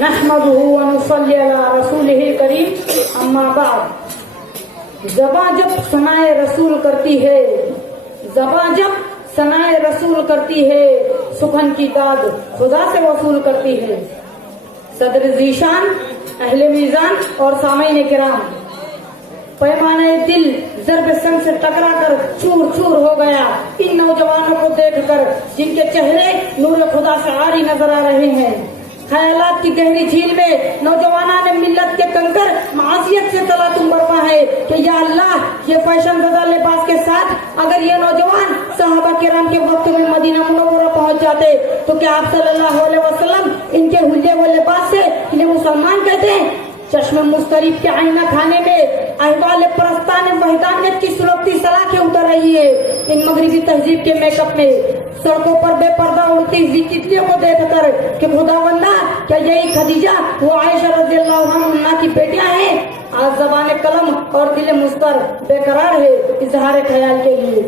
नहमदुहु व नुसल्ली अला रसूलिहिल करीम अम्मा बाद। ज़बां जब सनाए रसूल करती है, ज़बां जब सनाए रसूल करती है, सुखन की दाद खुदा से वसूल करती है। सदर ज़ीशान, अहले मीज़ान और सामईन किराम, पैमाने दिल ज़र्ब सन से टकरा कर चूर चूर हो गया इन नौजवानों को देखकर जिनके चेहरे नूर खुदा से आरी नजर आ रहे हैं। ख्यालात की गहरी झील में नौजवानों ने मिल्लत के कंकर मासियत से तला तुम बरपा है कि या अल्लाह, ये फैशन ज़दा लिबास के साथ अगर ये नौजवान सहाबा किराम के वक्त में मदीना मुनव्वरा पहुंच जाते तो क्या आप सल्लल्लाहु अलैहि वसल्लम इनके हुल्ले व लिबास से इन्हें मुसलमान कहते हैं? चश्मे मुस्तरिफ के आईना खाने में अहवाल परस्तान वहदानियत की सुलगती सलाखें उतर रही है। इन मगरिबी तहजीब के मेकअप में सड़कों पर बेपर्दा उड़ती हुई तितलियों को देखकर कि खुदावंदा, क्या यही खदीजा वो आयशा रज़ियल्लाहु अन्हा की बेटियां हैं? आज ज़बान कलम और दिल मुस्तर बेकरार है इजहार ख्याल के लिए।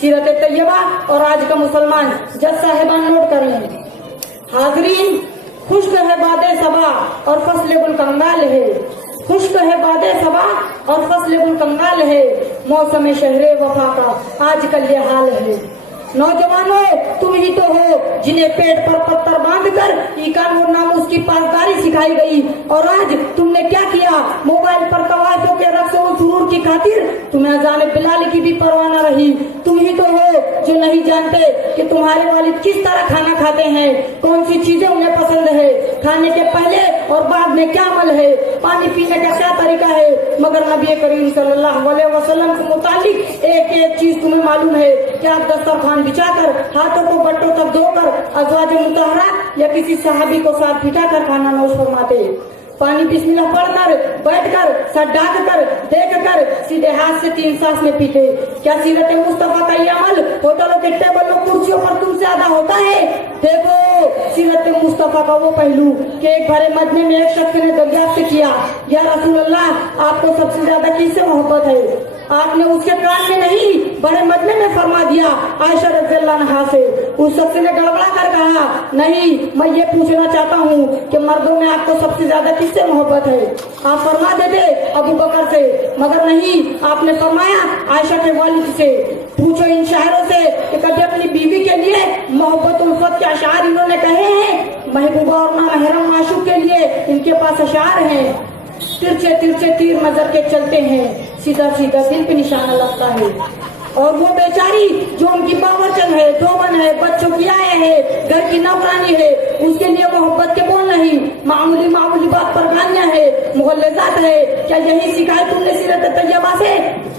सीरत तैयबा और आज का मुसलमान जज साहिबान नोट कर लें। हाजरीन, खुश्क है बादे सबा और फसले गुल कंगाल है, खुश्क है बादे सबा और फसले गुल कंगाल है, मौसम शहरे वफा का आज कल ये हाल है। नौजवानों, तुम ही तो हो जिन्हें पेट पर पत्थर बांधकर ईकान और नामुस की पासदारी सिखाई गई, और आज तुमने क्या किया? मोबाइल पर तवाइफों के रक्स और सुरूर की खातिर तुम्हें जाने बिलाल की भी परवाह न रही। तुम ही तो हो जो नहीं जानते कि तुम्हारे वालिद किस तरह खाना खाते हैं, कौन सी चीजें उन्हें पसंद है, खाने के पहले और बाद में क्या अमल है, पानी पीने का क्या तरीका है। मगर नबी करीम सल्लल्लाहु अलैहि वसल्लम के मुतालिक एक एक चीज तुम्हें मालूम है कि आप दस्तरखान बिछाकर हाथों को बट्टों तक धोकर अज़वाज मुतहरा या किसी सहाबी को साथ बिठाकर खाना नोश फरमाते। पानी बिस्मिल्लाह पढ़कर, बैठकर, सर ढाककर, देखकर सीधे हाथ से 3 सांस में पीते। क्या सीरत मुस्तफा का ये अमल होटलों के टेबल और कुर्सियों पर तुमसे ज्यादा होता है? देखो सीरत मुस्तफा का वो पहलू कि एक भरे मजमे में एक शख्स ने दरियाफ्त किया, या रसूल अल्लाह, आपको सबसे ज्यादा किससे मोहब्बत है? आपने उसके कान में नहीं बड़े मजमे में फरमा दिया आयशा रज़ियल्लाहु अन्हा से। उस शख्स ने गड़बड़ा कर कहा, नहीं, मैं ये पूछना चाहता हूँ कि मर्दों में आपको सबसे ज्यादा किससे मोहब्बत है? आप फरमा देते अबू बकर से, मगर नहीं, आपने फरमाया आयशा के वालिद से। पूछो इन शायरों से कि कभी अपनी बीवी के लिए मोहब्बत उल्फत के अशार इन्होंने कहे हैं? महबूबा और नामहरम माशूक के लिए इनके पास अशार हैं। तिरछे तिरछे तीर नजर के चलते हैं, सीधा सीधा दिल पे निशाना लगता है। और वो बेचारी जो उनकी बावरचन है, धोबन है, बच्चों की आए है, घर की नौकरानी है, उसके लिए मोहब्बत के बोल नहीं, मामूली मामूली बात पर गानियां है, मुगल्लज़ात है। क्या यही सिखाई तुमने सीरत तैयबा से?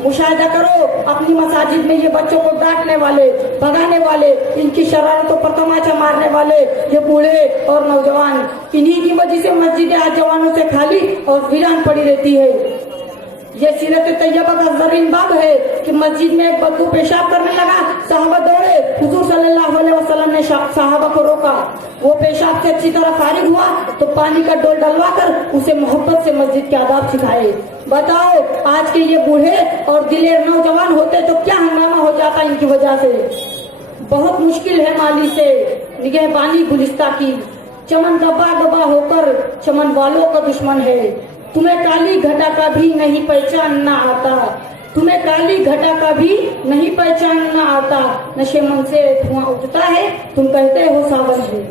मुशाहिदा करो अपनी मसाजिद में ये बच्चों को डांटने वाले, भगाने वाले, इनकी शरारतों पर तमाचा मारने वाले ये बूढ़े और नौजवान, इन्हीं की वजह से मस्जिदें आज जवानों से खाली और वीरान पड़ी रहती है। ये सीरत तैयबा का जरीन बाब है कि मस्जिद में एक बद्दू पेशाब करने लगा, सहाबा दौड़े, हुजूर सल्लल्लाहु अलैहि वसल्लम ने सहाबा को रोका। वो पेशाब से अच्छी तरह फारिग हुआ तो पानी का डोल डलवा कर उसे मोहब्बत से मस्जिद के आदाब सिखाए। बताओ आज के ये बूढ़े और दिलेर नौजवान होते तो क्या हंगामा हो जाता इनकी वजह से। बहुत मुश्किल है माली से निगहबानी गुलिस्ता की, चमन दबा दबा होकर चमन वालों का दुश्मन है। तुम्हें काली घटा का भी नहीं पहचानना आता, तुम्हें काली घटा का भी नहीं पहचानना आता, नशे मन से धुआं उठता है, तुम कहते हो सावन है।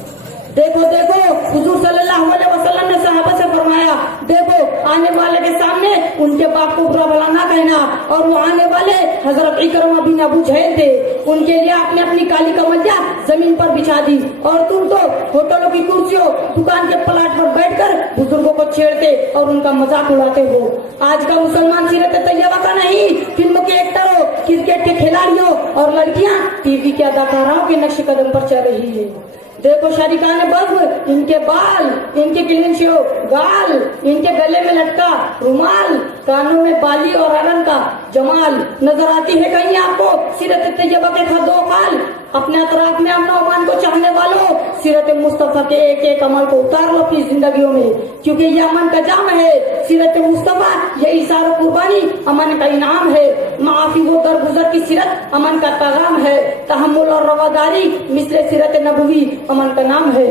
देखो देखो हुजूर सल्लल्लाहु अलैहि वसल्लम ने सहाबा से फरमाया, देखो आने वाले के सामने उनके बाप को बुरा भला ना कहना, और वो आने वाले हजरत इकरमा बिन अबू जहल थे, उनके लिए आपने अपनी काली कमलिया जमीन पर बिछा दी, और तुम तो होटलों की कुर्सियों, दुकान के प्लाट पर बैठकर बुजुर्गों को छेड़ते और उनका मजाक उड़ाते हो। आज का मुसलमान सीरत तैयबा का नहीं, फिल्म के एक्टरों, क्रिकेट के खिलाड़ियों और लड़कियां टीवी के अदाकाराओं के नक्श कदम पर चल रही है। देखो शरीकान बज़्म, इनके बाल, इनके क्लीन शेव गाल, इनके गले में लटका रुमाल, कानों में बाली और अरन का जमाल नजर आती है कहीं आपको सीरत तैयबा के खदो खाल। अपने अतराफ में अमन अमान को चाहने वालों, सीरत मुस्तफा के एक एक अमल को उतार लो अपनी जिंदगियों में, क्योंकि ये अमन का जाम है। सीरत मुस्तफा ये इशारा कुर्बानी अमन का इनाम है, माफी वो दरगुजर की सीरत अमन का पैगाम है, तहम्मुल और रवादारी मिसले सीरत नबवी अमन का नाम है।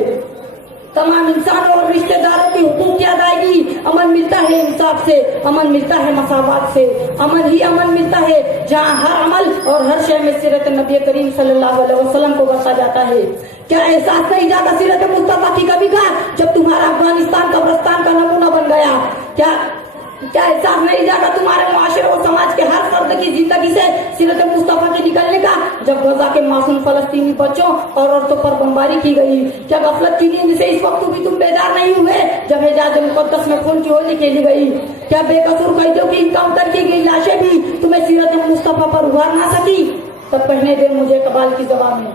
तमाम इंसानों और रिश्तेदारों की हुकूक की अदायगी। अमन मिलता है इंसाफ से, अमन मिलता है मसावत से, अमन ही अमन मिलता है जहाँ हर अमल और हर शय में सीरत नबी करीम सल्लल्लाहु अलैहि वसल्लम को बरता जाता है। क्या एहसास नहीं जाता सीरत मुस्तफा की कभी का, जब तुम्हारा अफगानिस्तान कब्रिस्तान का नमूना बन गया? क्या एहसास नहीं जाता तुम्हारे मुआशरे और समाज के हर फर्द की जिंदगी से सीरत मुस्तफा के निकलने का, जब गजा के मासूम फलस्तीनी बच्चों और औरतों पर बमबारी की गई? क्या गफलत की नींद से इस वक्त भी तुम बेदार नहीं हुए जब हिजाज मुकद्दस में खून की होली खेली गई? क्या बेकसूर कैदियों की इनकाउंटर की गई लाशें भी तुम्हें सीरत मुस्तफा पर उभार ना सकी? तब कहने दे मुझे कबाल की ज़बान में,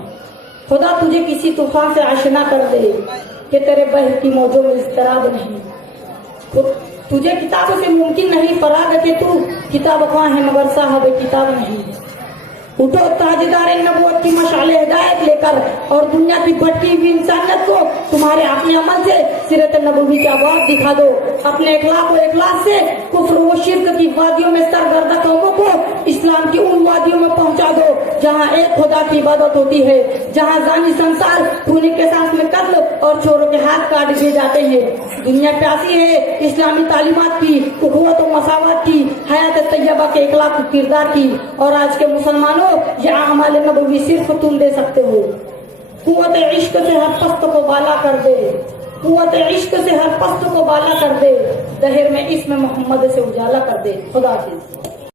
खुदा तुझे किसी तूफान से आशना कर दे कि तेरे बहर की मौजों में इज़्तिराब नहीं। तुझे किताबों से मुमकिन नहीं फराग के तू किताब ख्वां है मगर साहब किताब नहीं। उठो ताजदार नबूवत की मशाल हिदायत लेकर और दुनिया की भटकी हुई इंसानियत को तुम्हारे अपने अमल से सीरत नबवी का बाप दिखा दो। अपने इखलाक और इखलास से कुफ्र व शिर्क की वादियों में सरगर्दा कौमों को इस्लाम की उन वादियों में पहुंचा दो जहां एक खुदा की इबादत होती है, जहां जानी संसार खूनी के साथ में कत्ल और चोरों के हाथ काट दिए जाते हैं। दुनिया प्यासी है इस्लामी तालीमात की, उखुवत और मसावत की, हयात तैयबा के इखलाक किरदार की। और आज के मुसलमानों यहाँ हमारे नबवी सिर्फ तुम दे सकते हो। कुव्वत इश्क से हर पस्त को बाला कर दे, कुव्वत इश्क से हर पस्त को बाला कर दे, दहर में इसमें मोहम्मद से उजाला कर दे। खुदा हाफिज।